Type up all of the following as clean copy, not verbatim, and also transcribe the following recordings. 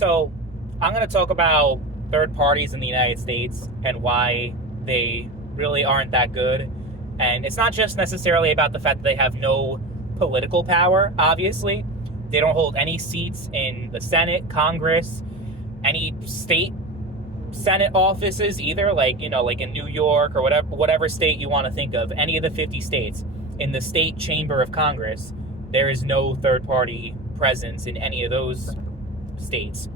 So, I'm going to talk about third parties in the United States and why they really aren't that good. And it's not just necessarily about the fact that they have no political power, obviously. They don't hold any seats in the Senate, Congress, any state Senate offices either, like in New York or whatever state you want to think of, any of the 50 states. In the state chamber of Congress, there is no third party presence in any of those states.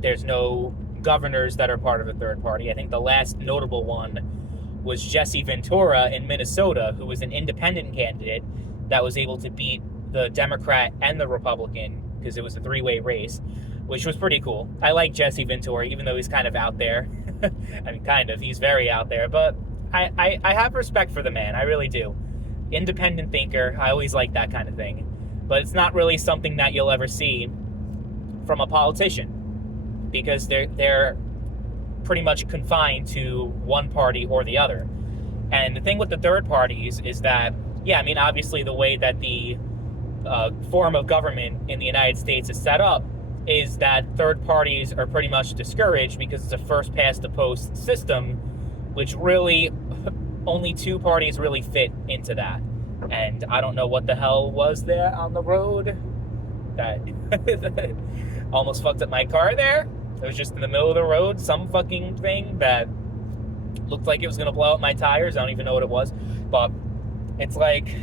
There's no governors that are part of a third party. I think the last notable one was Jesse Ventura in Minnesota, who was an independent candidate that was able to beat the Democrat and the Republican because it was a three-way race, which was pretty cool. I like Jesse Ventura, even though he's kind of out there. I mean, kind of. He's very out there, but I have respect for the man. I really do. Independent thinker. I always like that kind of thing. But it's not really something that you'll ever see from a politician because they're pretty much confined to one party or the other. And the thing with the third parties is that, yeah, I mean, obviously the way that the form of government in the United States is set up is that third parties are pretty much discouraged because it's a first past the post system, which really only two parties really fit into that. And I don't know what the hell was there on the road that almost fucked up my car there. It was just in the middle of the road, some fucking thing that looked like it was going to blow up my tires. I don't even know what it was. But it's like,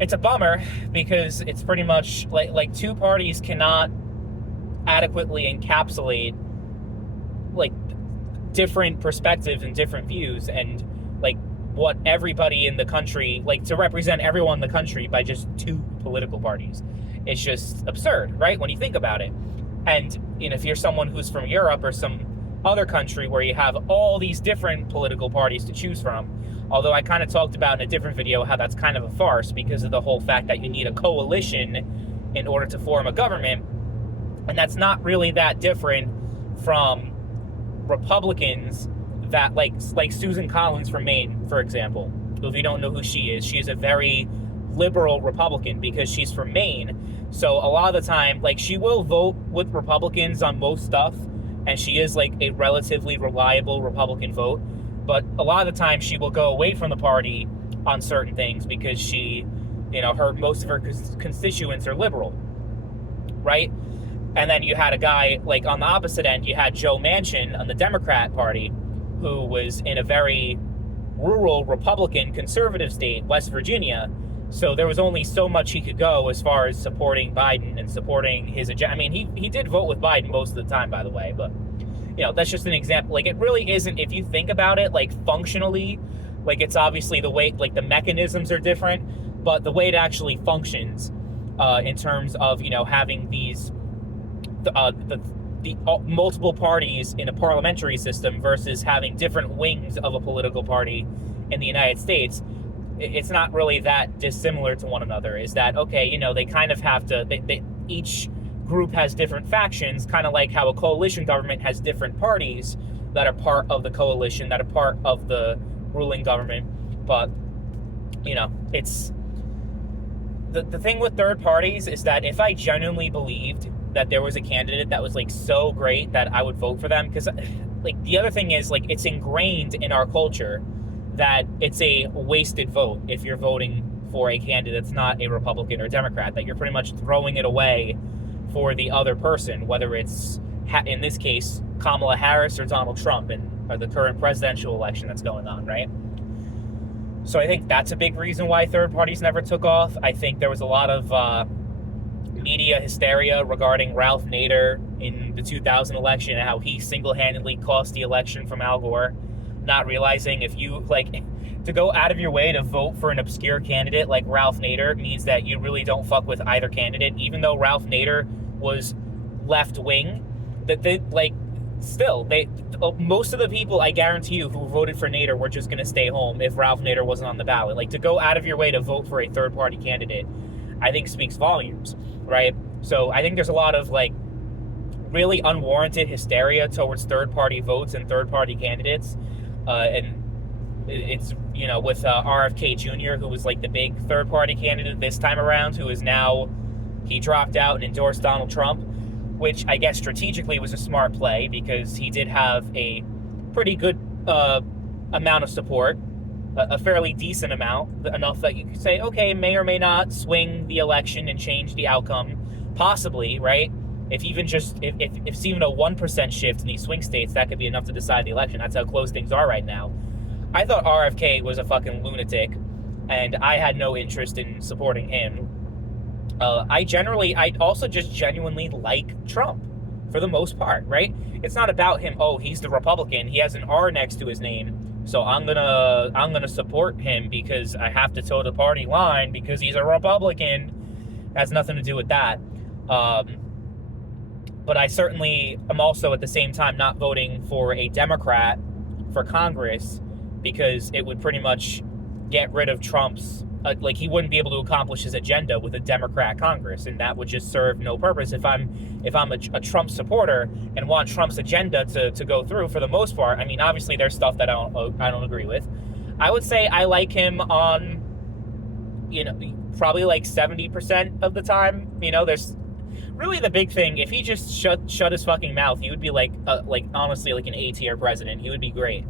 it's a bummer because it's pretty much like two parties cannot adequately encapsulate like different perspectives and different views and like what everybody in the country, like to represent everyone in the country by just two political parties. It's just absurd, right? When you think about it. And you know, if you're someone who's from Europe or some other country where you have all these different political parties to choose from, although I kind of talked about in a different video how that's kind of a farce because of the whole fact that you need a coalition in order to form a government. And that's not really that different from Republicans that like Susan Collins from Maine, for example. If you don't know who she is a very liberal Republican because she's from Maine. So a lot of the time, like, she will vote with Republicans on most stuff, and she is like a relatively reliable Republican vote. But a lot of the time she will go away from the party on certain things because she, you know, most of her constituents are liberal, right? And then you had a guy, like, on the opposite end, you had Joe Manchin on the Democrat Party, who was in a very rural Republican conservative state, West Virginia. So there was only so much he could go as far as supporting Biden and supporting his agenda. I mean, he did vote with Biden most of the time, by the way, but, you know, that's just an example. Like, it really isn't, if you think about it, like, functionally, like, it's obviously the way, like, the mechanisms are different, but the way it actually functions in terms of, you know, having these the multiple parties in a parliamentary system versus having different wings of a political party in the United States, it's not really that dissimilar to one another. Is that, okay, you know, they kind of have to, each group has different factions, kind of like how a coalition government has different parties that are part of the coalition, that are part of the ruling government. But, you know, it's, the thing with third parties is that if I genuinely believed that there was a candidate that was like so great that I would vote for them, because like the other thing is, like, it's ingrained in our culture that it's a wasted vote if you're voting for a candidate that's not a Republican or Democrat, that you're pretty much throwing it away for the other person, whether it's, in this case, Kamala Harris or Donald Trump or the current presidential election that's going on, right? So I think that's a big reason why third parties never took off. I think there was a lot of media hysteria regarding Ralph Nader in the 2000 election and how he single-handedly cost the election from Al Gore, not realizing if you, like, to go out of your way to vote for an obscure candidate like Ralph Nader means that you really don't fuck with either candidate, even though Ralph Nader was left-wing, that they, like, still, most of the people, I guarantee you, who voted for Nader were just going to stay home if Ralph Nader wasn't on the ballot. Like, to go out of your way to vote for a third-party candidate, I think speaks volumes, right? So I think there's a lot of, like, really unwarranted hysteria towards third-party votes and third-party candidates. And it's, you know, with RFK Jr., who was, like, the big third-party candidate this time around, who is now, he dropped out and endorsed Donald Trump. which I guess strategically was a smart play because he did have a pretty good amount of support, a fairly decent amount, enough that you could say, okay, may or may not swing the election and change the outcome, possibly, right? If even if it's even a 1% shift in these swing states, that could be enough to decide the election. That's how close things are right now. I thought RFK was a fucking lunatic, and I had no interest in supporting him. I also just genuinely like Trump for the most part, right? It's not about him. Oh, he's the Republican. He has an R next to his name, so I'm gonna support him because I have to toe the party line because he's a Republican. It has nothing to do with that. But I certainly am also at the same time not voting for a Democrat for Congress because it would pretty much get rid of Trump's, like he wouldn't be able to accomplish his agenda with a Democrat Congress, and that would just serve no purpose. If I'm a Trump supporter and want Trump's agenda to go through for the most part, I mean, obviously there's stuff that I don't agree with. I would say I like him on, probably like 70% of the time. There's really the big thing. If he just shut his fucking mouth, he would be like honestly like an A-tier president. He would be great.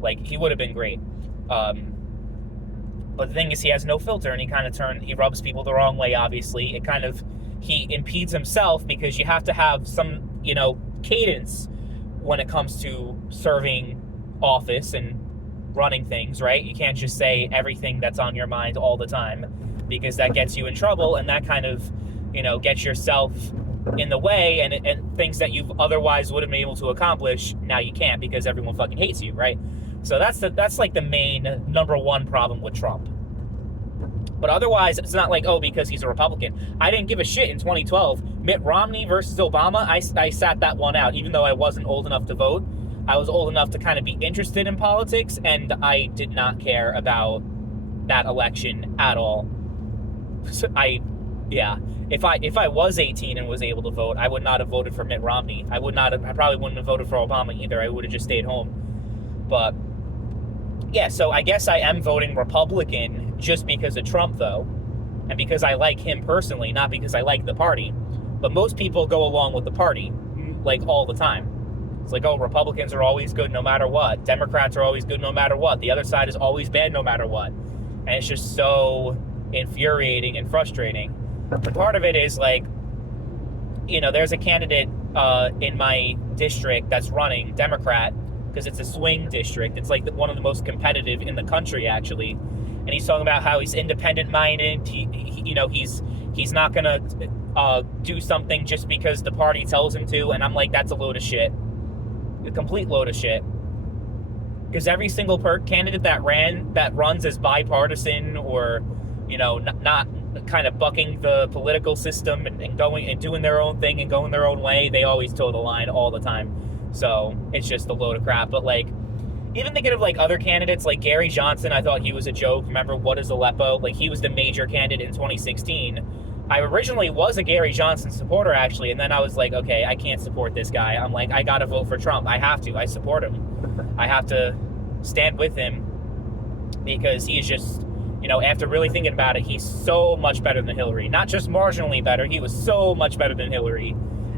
Like he would have been great. But the thing is, he has no filter, and he rubs people the wrong way, obviously. He impedes himself because you have to have some, cadence when it comes to serving office and running things, right? You can't just say everything that's on your mind all the time because that gets you in trouble, and that kind of, gets yourself in the way, and things that you otherwise would have been able to accomplish, now you can't because everyone fucking hates you, right? So that's like the main number one problem with Trump. But otherwise, it's not like, because he's a Republican. I didn't give a shit in 2012. Mitt Romney versus Obama, I sat that one out, even though I wasn't old enough to vote. I was old enough to kind of be interested in politics, and I did not care about that election at all. So if I was 18 and was able to vote, I would not have voted for Mitt Romney. I probably wouldn't have voted for Obama either. I would have just stayed home. But yeah, so I guess I am voting Republican just because of Trump, though, and because I like him personally, not because I like the party. But most people go along with the party, like, all the time. It's like, Republicans are always good no matter what. Democrats are always good no matter what. The other side is always bad no matter what. And it's just so infuriating and frustrating. But part of it is, like, there's a candidate in my district that's running, Democrat, because it's a swing district. It's like one of the most competitive in the country, actually. And he's talking about how he's independent-minded. He's not gonna do something just because the party tells him to. And I'm like, that's a load of shit, a complete load of shit. Because every single candidate that runs as bipartisan or not kind of bucking the political system and going and doing their own thing and going their own way, they always toe the line all the time. So it's just a load of crap. But like, even thinking of like other candidates, like Gary Johnson, I thought he was a joke. Remember, What is Aleppo? Like, he was the major candidate in 2016. I originally was a Gary Johnson supporter, actually, and then I was like, okay, I can't support this guy. I'm like, I gotta vote for Trump. I have to. I support him. I have to stand with him because he's just, after really thinking about it, he's so much better than Hillary. Not just marginally better, he was so much better than Hillary.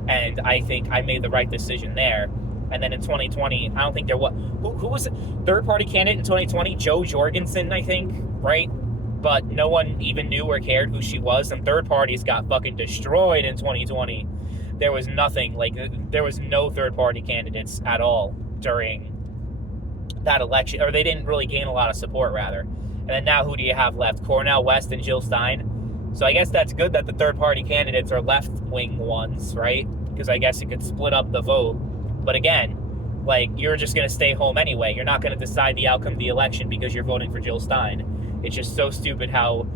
And I think I made the right decision there. And then in 2020, I don't think there was... Who was the third-party candidate in 2020? Jo Jorgensen, I think, right? But no one even knew or cared who she was, and third parties got fucking destroyed in 2020. There was nothing, there was no third-party candidates at all during that election, or they didn't really gain a lot of support, rather. And then now who do you have left? Cornel West and Jill Stein. So I guess that's good that the third-party candidates are left-wing ones, right? Because I guess it could split up the vote. But again, like, you're just going to stay home anyway. You're not going to decide the outcome of the election because you're voting for Jill Stein. It's just so stupid how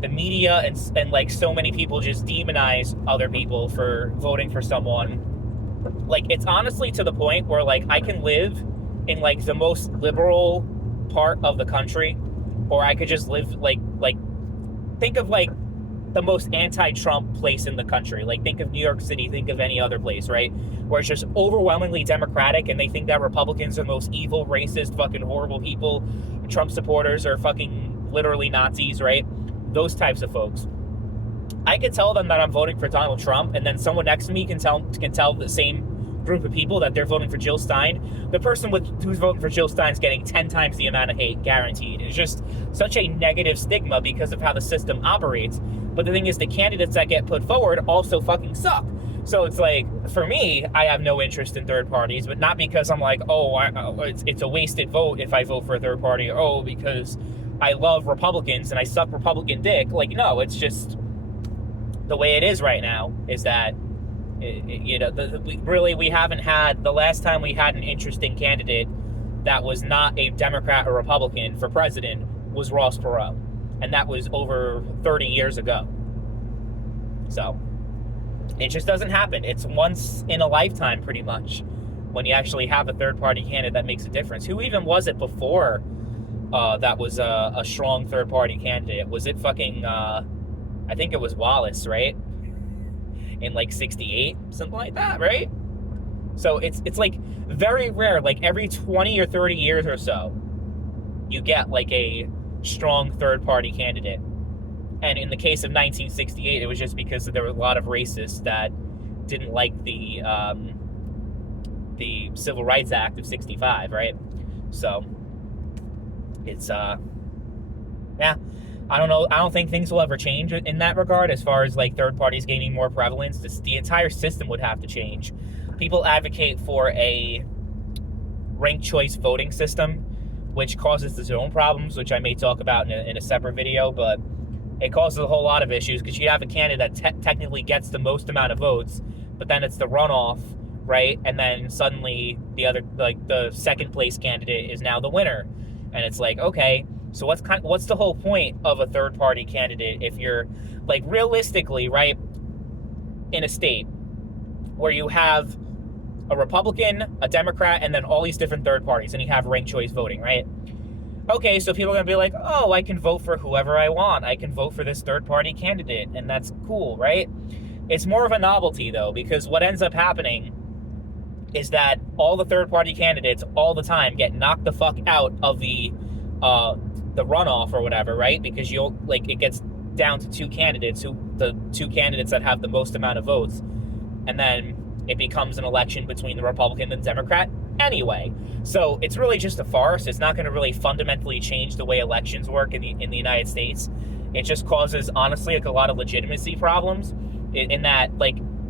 the media and like so many people just demonize other people for voting for someone. Like, it's honestly to the point where, like, I can live in like the most liberal part of the country, or I could just live like think of like the most anti-Trump place in the country. Like, think of New York City, think of any other place, right? Where it's just overwhelmingly Democratic, and they think that Republicans are the most evil, racist, fucking horrible people. Trump supporters are fucking literally Nazis, right? Those types of folks. I could tell them that I'm voting for Donald Trump, and then someone next to me can tell the same group of people that they're voting for Jill Stein. The person who's voting for Jill Stein is getting 10 times the amount of hate, guaranteed. It's just such a negative stigma because of how the system operates. But the thing is, the candidates that get put forward also fucking suck. So it's like, for me, I have no interest in third parties, but not because I'm like, it's a wasted vote if I vote for a third party. Because I love Republicans and I suck Republican dick. Like, no, it's just the way it is right now is that, we haven't had, the last time we had an interesting candidate that was not a Democrat or Republican for president was Ross Perot. And that was over 30 years ago. So it just doesn't happen. It's once in a lifetime, pretty much, when you actually have a third-party candidate that makes a difference. Who even was it before that was a strong third-party candidate? Was it fucking, I think it was Wallace, right? In like 68, something like that, right? So it's like very rare. Like every 20 or 30 years or so, you get like a strong third-party candidate. And in the case of 1968, it was just because there were a lot of racists that didn't like the Civil Rights Act of 65, right? So it's yeah, I don't know. I don't think things will ever change in that regard as far as like third parties gaining more prevalence. The entire system would have to change. People advocate for a ranked choice voting system, which causes its own problems, which I may talk about in a separate video, but it causes a whole lot of issues because you have a candidate that technically gets the most amount of votes, but then it's the runoff, right? And then suddenly the second place candidate is now the winner. And it's like, okay, so what's the whole point of a third party candidate if you're like realistically, right, in a state where you have a Republican, a Democrat, and then all these different third parties, and you have ranked choice voting, right? Okay, so people are going to be like, oh, I can vote for whoever I want. I can vote for this third-party candidate, and that's cool, right? It's more of a novelty, though, because what ends up happening is that all the third-party candidates all the time get knocked the fuck out of the runoff or whatever, right? Because it gets down to the two candidates that have the most amount of votes, and then it becomes an election between the Republican and Democrat anyway. So it's really just a farce. It's not going to really fundamentally change the way elections work in the United States. It just causes, honestly, like a lot of legitimacy problems in that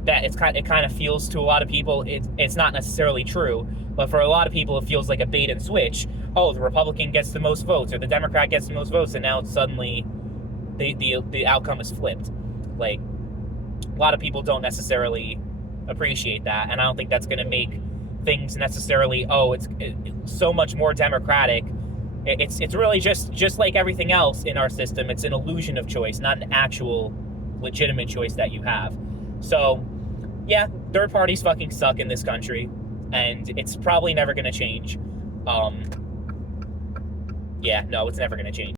it kind of feels to a lot of people it's not necessarily true, but for a lot of people it feels like a bait and switch. Oh, the Republican gets the most votes or the Democrat gets the most votes, and now suddenly the outcome is flipped. Like, a lot of people don't necessarily appreciate that, and I don't think that's going to make things necessarily, it's so much more democratic. It's really just like everything else in our system. It's an illusion of choice, not an actual legitimate choice that you have. So yeah, third parties fucking suck in this country, and it's probably never going to change. Yeah, no, it's never going to change.